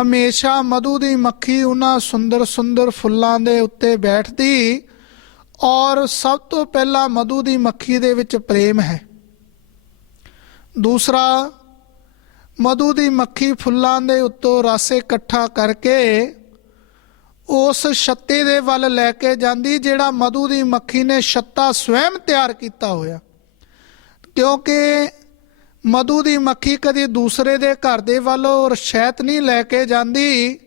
ਹਮੇਸ਼ਾ ਮਧੂ ਦੀ ਮੱਖੀ ਉਹਨਾਂ ਸੁੰਦਰ ਸੁੰਦਰ ਫੁੱਲਾਂ ਦੇ ਉੱਤੇ ਬੈਠਦੀ। ਔਰ ਸਭ ਤੋਂ ਪਹਿਲਾਂ ਮਧੂ ਦੀ ਮੱਖੀ ਦੇ ਵਿੱਚ ਪ੍ਰੇਮ ਹੈ। ਦੂਸਰਾ, ਮਧੂ ਦੀ ਮੱਖੀ ਫੁੱਲਾਂ ਦੇ ਉੱਤੋਂ ਰਸ ਇਕੱਠਾ ਕਰਕੇ ਉਸ ਛੱਤੇ ਦੇ ਵੱਲ ਲੈ ਕੇ ਜਾਂਦੀ, ਜਿਹੜਾ ਮਧੂ ਦੀ ਮੱਖੀ ਨੇ ਛੱਤਾ ਸਵੈਮ ਤਿਆਰ ਕੀਤਾ ਹੋਇਆ। ਕਿਉਂਕਿ ਮਧੂ ਦੀ ਮੱਖੀ ਕਦੀ ਦੂਸਰੇ ਦੇ ਘਰ ਦੇ ਵੱਲ ਔਰ ਸ਼ਹਿਦ ਨਹੀਂ ਲੈ ਕੇ ਜਾਂਦੀ।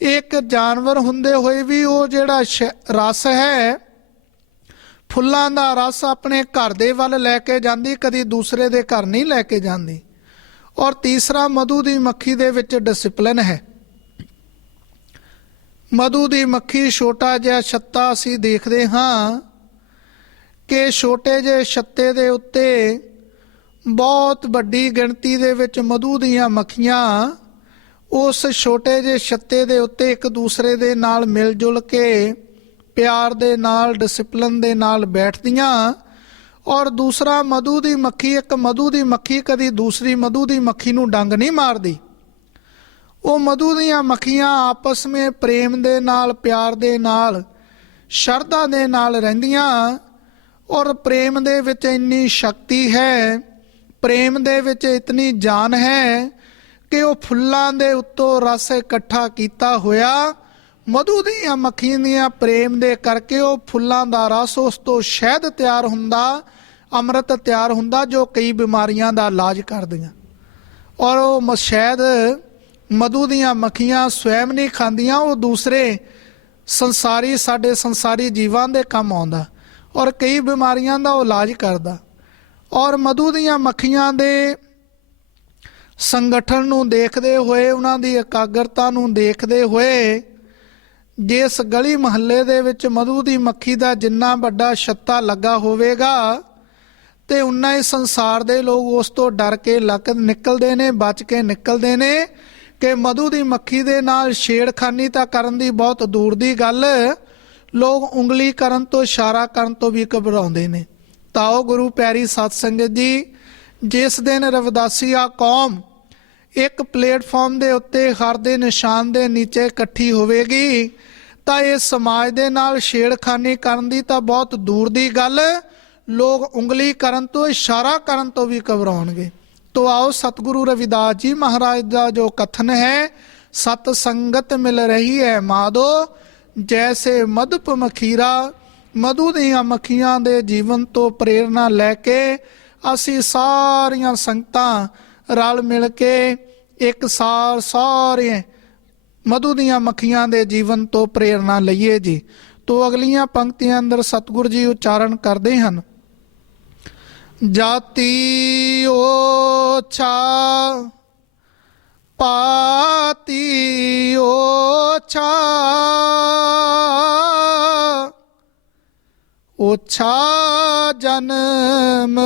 ਇੱਕ ਜਾਨਵਰ ਹੁੰਦੇ ਹੋਏ ਵੀ ਉਹ ਜਿਹੜਾ ਰਸ ਹੈ, ਫੁੱਲਾਂ ਦਾ ਰਸ, ਆਪਣੇ ਘਰ ਦੇ ਵੱਲ ਲੈ ਕੇ ਜਾਂਦੀ, ਕਦੀ ਦੂਸਰੇ ਦੇ ਘਰ ਨਹੀਂ ਲੈ ਕੇ ਜਾਂਦੀ। ਔਰ ਤੀਸਰਾ, ਮਧੂ ਦੀ ਮੱਖੀ ਦੇ ਵਿੱਚ ਡਿਸਿਪਲਿਨ ਹੈ। ਮਧੂ ਦੀ ਮੱਖੀ ਛੋਟਾ ਜਿਹਾ ਛੱਤਾ ਅਸੀਂ ਦੇਖਦੇ ਹਾਂ ਕਿ ਛੋਟੇ ਜਿਹੇ ਛੱਤੇ ਦੇ ਉੱਤੇ ਬਹੁਤ ਵੱਡੀ ਗਿਣਤੀ ਦੇ ਵਿੱਚ ਮਧੂ ਦੀਆਂ ਮੱਖੀਆਂ ਉਸ ਛੋਟੇ ਜਿਹੇ ਛੱਤੇ ਦੇ ਉੱਤੇ ਇੱਕ ਦੂਸਰੇ ਦੇ ਨਾਲ ਮਿਲ ਜੁਲ ਕੇ ਪਿਆਰ ਦੇ ਨਾਲ, ਡਿਸਿਪਲਿਨ ਦੇ ਨਾਲ ਬੈਠਦੀਆਂ। ਔਰ ਦੂਸਰਾ, ਮਧੂ ਦੀ ਮੱਖੀ, ਇੱਕ ਮਧੂ ਦੀ ਮੱਖੀ ਕਦੀ ਦੂਸਰੀ ਮਧੂ ਦੀ ਮੱਖੀ ਨੂੰ ਡੰਗ ਨਹੀਂ ਮਾਰਦੀ। ਉਹ ਮਧੂ ਦੀਆਂ ਮੱਖੀਆਂ ਆਪਸ ਵਿੱਚ ਪ੍ਰੇਮ ਦੇ ਨਾਲ, ਪਿਆਰ ਦੇ ਨਾਲ, ਸ਼ਰਧਾ ਦੇ ਨਾਲ ਰਹਿੰਦੀਆਂ। ਔਰ ਪ੍ਰੇਮ ਦੇ ਵਿੱਚ ਇੰਨੀ ਸ਼ਕਤੀ ਹੈ, ਪ੍ਰੇਮ ਦੇ ਵਿੱਚ ਇਤਨੀ ਜਾਨ ਹੈ ਕਿ ਉਹ ਫੁੱਲਾਂ ਦੇ ਉੱਤੋਂ ਰਸ ਇਕੱਠਾ ਕੀਤਾ ਹੋਇਆ ਮਧੂ ਦੀਆਂ ਮੱਖੀਆਂ ਦੀਆਂ ਪ੍ਰੇਮ ਦੇ ਕਰਕੇ ਉਹ ਫੁੱਲਾਂ ਦਾ ਰਸ, ਉਸ ਤੋਂ ਸ਼ਹਿਦ ਤਿਆਰ ਹੁੰਦਾ, ਅੰਮ੍ਰਿਤ ਤਿਆਰ ਹੁੰਦਾ, ਜੋ ਕਈ ਬਿਮਾਰੀਆਂ ਦਾ ਇਲਾਜ ਕਰਦੀਆਂ। ਔਰ ਉਹ ਸ਼ਾਇਦ ਮਧੂ ਦੀਆਂ ਮੱਖੀਆਂ ਸਵੈਮ ਨਹੀਂ ਖਾਂਦੀਆਂ, ਉਹ ਦੂਸਰੇ ਸਾਡੇ ਸੰਸਾਰੀ ਜੀਵਾਂ ਦੇ ਕੰਮ ਆਉਂਦਾ ਔਰ ਕਈ ਬਿਮਾਰੀਆਂ ਦਾ ਉਹ ਇਲਾਜ ਕਰਦਾ। ਔਰ ਮਧੂ ਦੀਆਂ ਮੱਖੀਆਂ ਦੇ ਸੰਗਠਨ ਨੂੰ ਦੇਖਦੇ ਹੋਏ, ਉਹਨਾਂ ਦੀ ਇਕਾਗਰਤਾ ਨੂੰ ਦੇਖਦੇ ਹੋਏ, ਜਿਸ ਗਲੀ ਮੁਹੱਲੇ ਦੇ ਵਿੱਚ ਮਧੂ ਦੀ ਮੱਖੀ ਦਾ ਜਿੰਨਾ ਵੱਡਾ ਛੱਤਾ ਲੱਗਾ ਹੋਵੇਗਾ ਤੇ ਉਨਾ ਹੀ ਸੰਸਾਰ ਦੇ ਲੋਕ ਉਸ ਤੋਂ ਡਰ ਕੇ ਨਿਕਲਦੇ ਨੇ, ਬਚ ਕੇ ਨਿਕਲਦੇ ਨੇ ਕਿ ਮਧੂ ਦੀ ਮੱਖੀ ਦੇ ਨਾਲ ਛੇੜਖਾਨੀ ਤਾਂ ਕਰਨ ਦੀ ਬਹੁਤ ਦੂਰ ਦੀ ਗੱਲ, ਲੋਕ ਉਂਗਲੀ ਕਰਨ ਤੋਂ, ਇਸ਼ਾਰਾ ਕਰਨ ਤੋਂ ਵੀ ਘਬਰਾਉਂਦੇ ਨੇ। ਤਾਂ ਉਹ ਗੁਰੂ ਪਿਆਰੀ ਸਤ ਸੰਗਤ ਜੀ, ਜਿਸ ਦਿਨ ਰਵਿਦਾਸੀਆ ਕੌਮ ਇੱਕ ਪਲੇਟਫਾਰਮ ਦੇ ਉੱਤੇ ਹਰ ਦੇ ਨਿਸ਼ਾਨ ਦੇ ਨੀਚੇ ਇਕੱਠੀ ਹੋਵੇਗੀ ਤਾਂ ਇਸ ਸਮਾਜ ਦੇ ਨਾਲ ਛੇੜਖਾਨੀ ਕਰਨ ਦੀ ਤਾਂ ਬਹੁਤ ਦੂਰ ਦੀ ਗੱਲ, ਲੋਕ ਉਂਗਲੀ ਕਰਨ ਤੋਂ, ਇਸ਼ਾਰਾ ਕਰਨ ਤੋਂ ਵੀ ਘਬਰਾਉਣਗੇ। ਤੋ ਆਓ ਸਤਿਗੁਰੂ ਰਵਿਦਾਸ ਜੀ ਮਹਾਰਾਜ ਦਾ ਜੋ ਕਥਨ ਹੈ, ਸਤ ਸੰਗਤ ਮਿਲ ਰਹੀ ਹੈ ਮਾਧੋ ਜੈਸੇ ਮਧੁਪ ਮਖੀਰਾ। ਮਧੂ ਦੀਆਂ ਮੱਖੀਆਂ ਦੇ ਜੀਵਨ ਤੋਂ ਪ੍ਰੇਰਨਾ ਲੈ ਕੇ ਅਸੀਂ ਸਾਰੀਆਂ ਸੰਗਤਾਂ ਰਲ ਮਿਲ ਕੇ ਇੱਕ ਸਾਲ ਸਾਰੇ ਮਧੂ ਦੀਆਂ ਮੱਖੀਆਂ ਦੇ ਜੀਵਨ ਤੋਂ ਪ੍ਰੇਰਨਾ ਲਈਏ ਜੀ। ਤੋ ਅਗਲੀਆਂ ਪੰਕਤੀਆਂ ਅੰਦਰ ਸਤਿਗੁਰੂ ਜੀ ਉਚਾਰਨ ਕਰਦੇ ਹਨ, ਜਾਤੀ ਓਛਾ ਪਾਤੀ ਓਛਾ, ਓਛਾ ਜਨਮ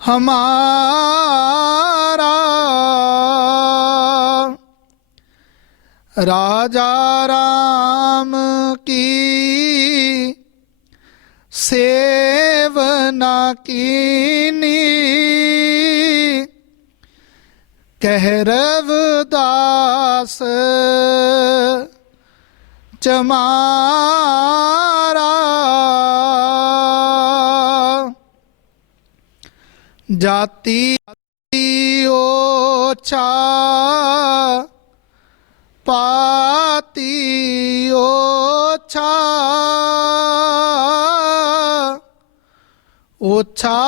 ਹਮਾਰਾ, ਰਾਜਾ ਰਾਮ ਕੀ सेवना कीनी, कह रविदास चमारा। जाति ओछा पाती ओछा, ओछा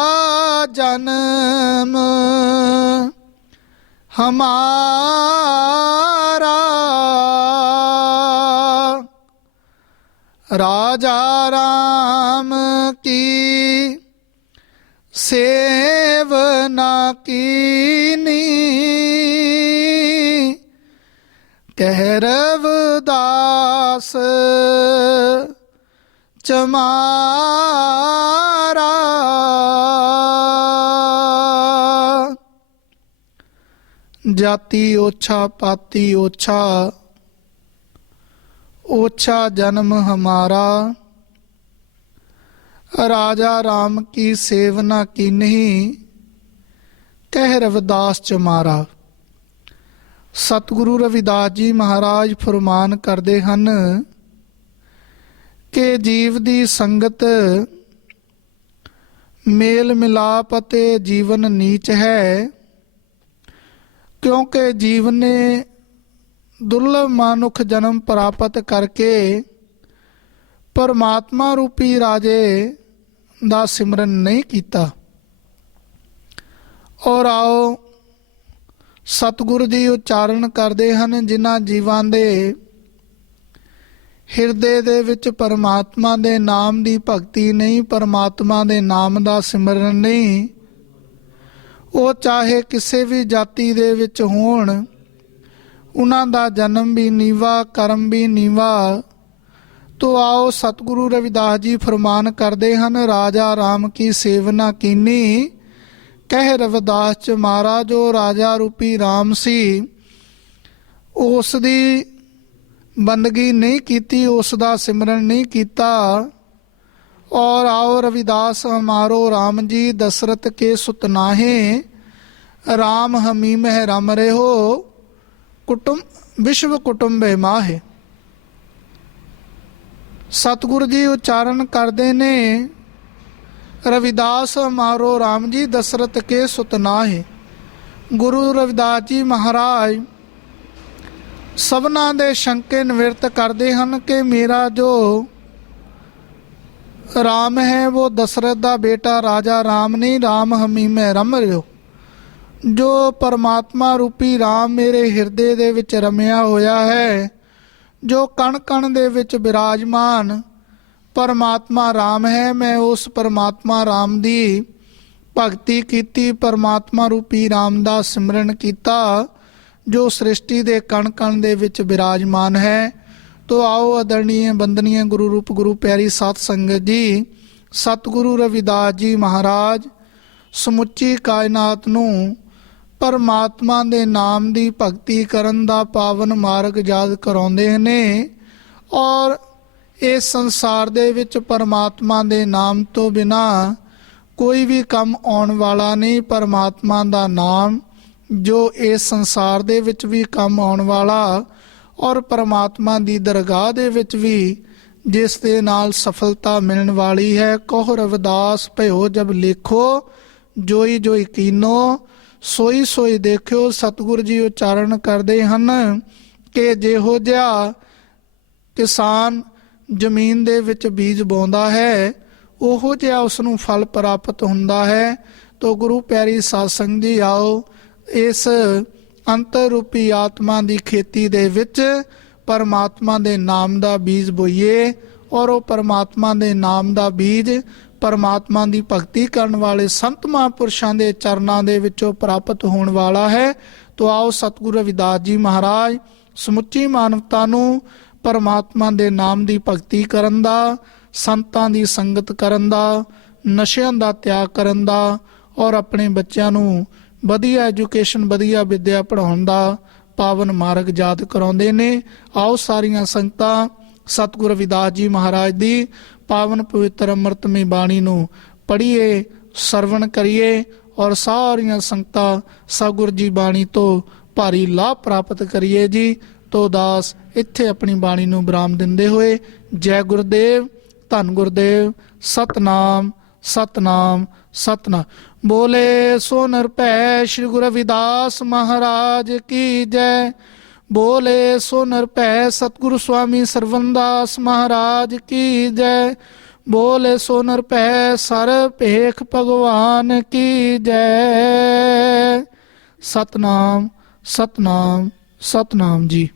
जन्म हमारा, राजा राम की सेवना कीनी, कह रविदास चमारा। जाति ओछा पाती ओछा, ओछा जन्म हमारा, राजा राम की सेवना की नहीं, कह रविदास चमारा। सतगुरु रविदास जी महाराज फरमान करते हैं कि जीव दी संगत मेल मिलाप अते जीवन नीच है, क्योंकि जीव ने दुर्लभ मानुख जन्म प्राप्त करके परमात्मा रूपी राजे दा सिमरन नहीं किया। और आओ सतगुरु जी उच्चारण करते हैं, जिन्हां जीवां दे ਹਿਰਦੇ ਦੇ ਵਿੱਚ ਪਰਮਾਤਮਾ ਦੇ ਨਾਮ ਦੀ ਭਗਤੀ ਨਹੀਂ, ਪਰਮਾਤਮਾ ਦੇ ਨਾਮ ਦਾ ਸਿਮਰਨ ਨਹੀਂ, ਉਹ ਚਾਹੇ ਕਿਸੇ ਵੀ ਜਾਤੀ ਦੇ ਵਿੱਚ ਹੋਣ, ਉਹਨਾਂ ਦਾ ਜਨਮ ਵੀ ਨੀਵਾ, ਕਰਮ ਵੀ ਨੀਵਾ। ਤੋ ਆਓ ਸਤਿਗੁਰੂ ਰਵਿਦਾਸ ਜੀ ਫਰਮਾਨ ਕਰਦੇ ਹਨ, ਰਾਜਾ ਰਾਮ ਕੀ ਸੇਵਨਾ ਕੀਨੀ, ਕਹਿ ਰਵਿਦਾਸ ਚ ਮਾਰਾ। ਜੋ ਰਾਜਾ ਰੂਪੀ ਰਾਮ ਸੀ ਉਸ ਦੀ ਬੰਦਗੀ ਨਹੀਂ ਕੀਤੀ, ਉਸ ਦਾ ਸਿਮਰਨ ਨਹੀਂ ਕੀਤਾ। और आओ रविदास हमारो राम जी दशरथ के सुत नाहे, राम हमीम है रम रहो कुटुंब विश्व कुटुंब माहे। सतगुरु जी उच्चारण करते ने, रविदास हमारो राम जी दशरथ के सुत नाहे। गुरु रविदास जी महाराज सबना दे शंके निवृत्त करते हैं कि मेरा जो राम है वो दशरथ का बेटा राजा राम नहीं, राम हमीम है रम रहो। ਜੋ ਪਰਮਾਤਮਾ ਰੂਪੀ ਰਾਮ ਮੇਰੇ ਹਿਰਦੇ ਦੇ ਵਿੱਚ ਰਮਿਆ ਹੋਇਆ ਹੈ, ਜੋ ਕਣ ਕਣ ਦੇ ਵਿੱਚ ਬਿਰਾਜਮਾਨ ਪਰਮਾਤਮਾ ਰਾਮ ਹੈ, ਮੈਂ ਉਸ ਪਰਮਾਤਮਾ ਰਾਮ ਦੀ ਭਗਤੀ ਕੀਤੀ, ਪਰਮਾਤਮਾ ਰੂਪੀ ਰਾਮ ਦਾ ਸਿਮਰਨ ਕੀਤਾ ਜੋ ਸ੍ਰਿਸ਼ਟੀ ਦੇ ਕਣ ਕਣ ਦੇ ਵਿੱਚ ਬਿਰਾਜਮਾਨ ਹੈ। ਤੋ ਆਓ ਆਦਰਣੀਏ ਬੰਦਨੀਏ ਗੁਰੂ ਰੂਪ ਗੁਰੂ ਪਿਆਰੀ ਸਾਧ ਸੰਗਤ ਜੀ, ਸਤਿਗੁਰੂ ਰਵਿਦਾਸ ਜੀ ਮਹਾਰਾਜ ਸਮੁੱਚੀ ਕਾਇਨਾਤ ਨੂੰ ਪਰਮਾਤਮਾ ਦੇ ਨਾਮ ਦੀ ਭਗਤੀ ਕਰਨ ਦਾ ਪਾਵਨ ਮਾਰਗ ਯਾਦ ਕਰਾਉਂਦੇ ਨੇ। ਔਰ ਇਸ ਸੰਸਾਰ ਦੇ ਵਿੱਚ ਪਰਮਾਤਮਾ ਦੇ ਨਾਮ ਤੋਂ ਬਿਨਾਂ ਕੋਈ ਵੀ ਕੰਮ ਆਉਣ ਵਾਲਾ ਨਹੀਂ। ਪਰਮਾਤਮਾ ਦਾ ਨਾਮ ਜੋ ਇਸ ਸੰਸਾਰ ਦੇ ਵਿੱਚ ਵੀ ਕੰਮ ਆਉਣ ਵਾਲਾ, ਔਰ ਪਰਮਾਤਮਾ ਦੀ ਦਰਗਾਹ ਦੇ ਵਿੱਚ ਵੀ ਜਿਸ ਦੇ ਨਾਲ ਸਫਲਤਾ ਮਿਲਣ ਵਾਲੀ ਹੈ। ਕਹੋ ਰਵਿਦਾਸ ਭਇਓ ਜਬ ਲੇਖੋ, ਜੋਈ ਜੋਈ ਕੀਨੋ, ਸੋਈ ਸੋਈ ਦੇਖਿਓ। ਸਤਿਗੁਰੂ ਜੀ ਉਚਾਰਨ ਕਰਦੇ ਹਨ ਕਿ ਜਿਹੋ ਜਿਹਾ ਕਿਸਾਨ ਜ਼ਮੀਨ ਦੇ ਵਿੱਚ ਬੀਜ ਬੋਂਦਾ ਹੈ, ਉਹੋ ਜਿਹਾ ਉਸ ਨੂੰ ਫਲ ਪ੍ਰਾਪਤ ਹੁੰਦਾ ਹੈ। ਤੋ ਗੁਰੂ ਪਿਆਰੀ ਸਾਧ ਸੰਗਤ ਜੀ, ਆਓ ਇਸ ਅੰਤਰ ਰੂਪੀ ਆਤਮਾ ਦੀ ਖੇਤੀ ਦੇ ਵਿੱਚ ਪਰਮਾਤਮਾ ਦੇ ਨਾਮ ਦਾ ਬੀਜ ਬੋਈਏ, ਔਰ ਉਹ ਪਰਮਾਤਮਾ ਦੇ ਨਾਮ ਦਾ ਬੀਜ ਪਰਮਾਤਮਾ ਦੀ ਭਗਤੀ ਕਰਨ ਵਾਲੇ ਸੰਤ ਮਹਾਂਪੁਰਸ਼ਾਂ ਦੇ ਚਰਨਾਂ ਦੇ ਵਿੱਚੋਂ ਪ੍ਰਾਪਤ ਹੋਣ ਵਾਲਾ ਹੈ। ਤੋ ਆਓ ਸਤਿਗੁਰੂ ਰਵਿਦਾਸ ਜੀ ਮਹਾਰਾਜ ਸਮੁੱਚੀ ਮਾਨਵਤਾ ਨੂੰ ਪਰਮਾਤਮਾ ਦੇ ਨਾਮ ਦੀ ਭਗਤੀ ਕਰਨ ਦਾ, ਸੰਤਾਂ ਦੀ ਸੰਗਤ ਕਰਨ ਦਾ, ਨਸ਼ਿਆਂ ਦਾ ਤਿਆਗ ਕਰਨ ਦਾ, ਔਰ ਆਪਣੇ ਬੱਚਿਆਂ ਨੂੰ ਵਧੀਆ ਐਜੂਕੇਸ਼ਨ, ਵਧੀਆ ਵਿੱਦਿਆ ਪੜ੍ਹਾਉਣ ਦਾ ਪਾਵਨ ਮਾਰਗ ਯਾਦ ਕਰਾਉਂਦੇ ਨੇ। ਆਓ ਸਾਰੀਆਂ ਸੰਗਤਾਂ ਸਤਿਗੁਰੂ ਰਵਿਦਾਸ ਜੀ ਮਹਾਰਾਜ ਦੀ ਪਾਵਨ ਪਵਿੱਤਰ ਅੰਮ੍ਰਿਤਮਈ ਬਾਣੀ ਨੂੰ ਪੜ੍ਹੀਏ, ਸਰਵਣ ਕਰੀਏ, ਔਰ ਸਾਰੀਆਂ ਸੰਗਤਾਂ ਸਤਿਗੁਰੂ ਜੀ ਬਾਣੀ ਤੋਂ ਭਾਰੀ ਲਾਭ ਪ੍ਰਾਪਤ ਕਰੀਏ ਜੀ। ਤੋ ਦਾਸ ਇੱਥੇ ਆਪਣੀ ਬਾਣੀ ਨੂੰ ਵਿਰਾਮ ਦਿੰਦੇ ਹੋਏ ਜੈ ਗੁਰਦੇਵ, ਧੰਨ ਗੁਰਦੇਵ, ਸਤਨਾਮ ਸਤਨਾਮ ਸਤਨਾਮ। ਬੋਲੇ ਸੋ ਨਿਰਭੈ ਸ਼੍ਰੀ ਗੁਰੂ ਰਵਿਦਾਸ ਮਹਾਰਾਜ ਕੀ ਜੈ। ਬੋਲੇ ਸੋ ਨਿਰਭੈ ਸਤਿਗੁਰੂ ਸਵਾਮੀ ਸਰਵਨਦਾਸ ਮਹਾਰਾਜ ਕੀ ਜੈ। ਬੋਲੇ ਸੋ ਨਿਰਭੈ ਸਰਬ ਭੇਖ ਭਗਵਾਨ ਕੀ ਜੈ। ਸਤਨਾਮ ਸਤਨਾਮ ਸਤਨਾਮ ਜੀ।